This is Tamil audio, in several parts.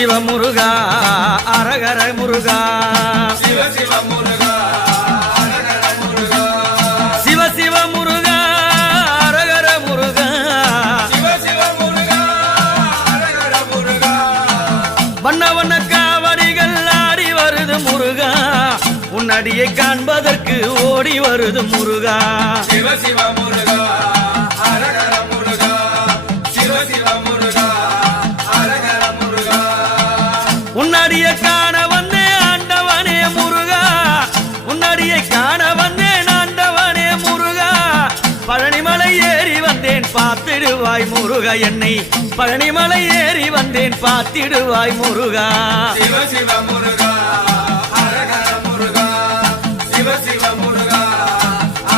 சிவ முருகா அரகர முருகா சிவ சிவ முருகா அரகர முருகா சிவ சிவ முருகா அரகர முருகா சிவ சிவ முருகா அரகர முருகா வண்ண வண்ண காவடிகள் ஆடி வருது முருகா உன்னடியை காண்பதற்கு ஓடி வருது முருகா சிவ சிவ முருகா அரகர முருகா சிவ சிவ முருகா அரகர முருகா உன்னடியை காண வந்தேன் ஆண்டவனே முருகா உன்னடியை காண வந்தேன் ஆண்டவனே முருகா பழனிமலை ஏறி வந்தேன் பார்த்திடுவாய் முருகா என்னை பழனிமலை ஏறி வந்தேன் பார்த்திடுவாய் முருகா சிவ சிவ முருகா அரகர முருகா சிவ சிவ முருகா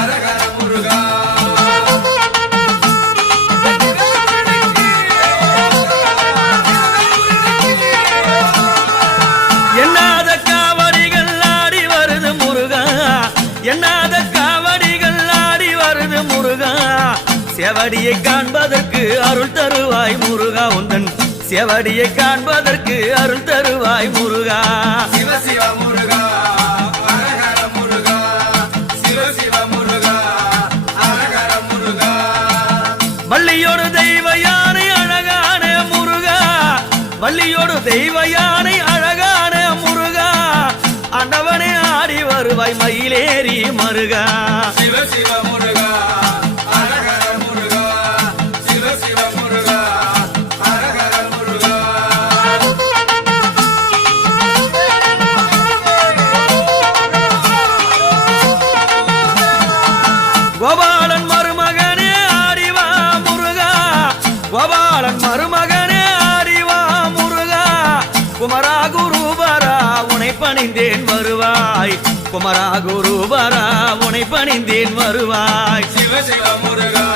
அரகர முருகா எண்ணாத காவடிகள் ஆடி வருது முருகா எண்ணாத காவடிகள் ஆடி வருது முருகா செவடியை காண்பதற்கு அருள் தருவாய் முருகா உந்தன் செவடியை காண்பதற்கு அருள் தருவாய் முருகா சிவ சிவ முருகா அரகர முருகா சிவ சிவ முருகா அரகர முருகா வள்ளியோடு தெய்வ யானை அழகான முருகா வள்ளியோடு தெய்வ யானை அழகான முருகா ஆண்டவனே ஆடி வருவாய் மயிலேறி மருகா சிவ சிவ முருகா அரகர முருகா சிவ சிவ முருகா அரகர முருகா கோபாலன் மருமகனே ஆடிவா முருகா கோபாலன் மருமகனே ஆடிவா முருகா குமரா குருபரா உனை பணிந்தேன் வருவாய் குமரா குருபரா உனை பணிந்தேன் வருவாய் சிவ சிவ முருகா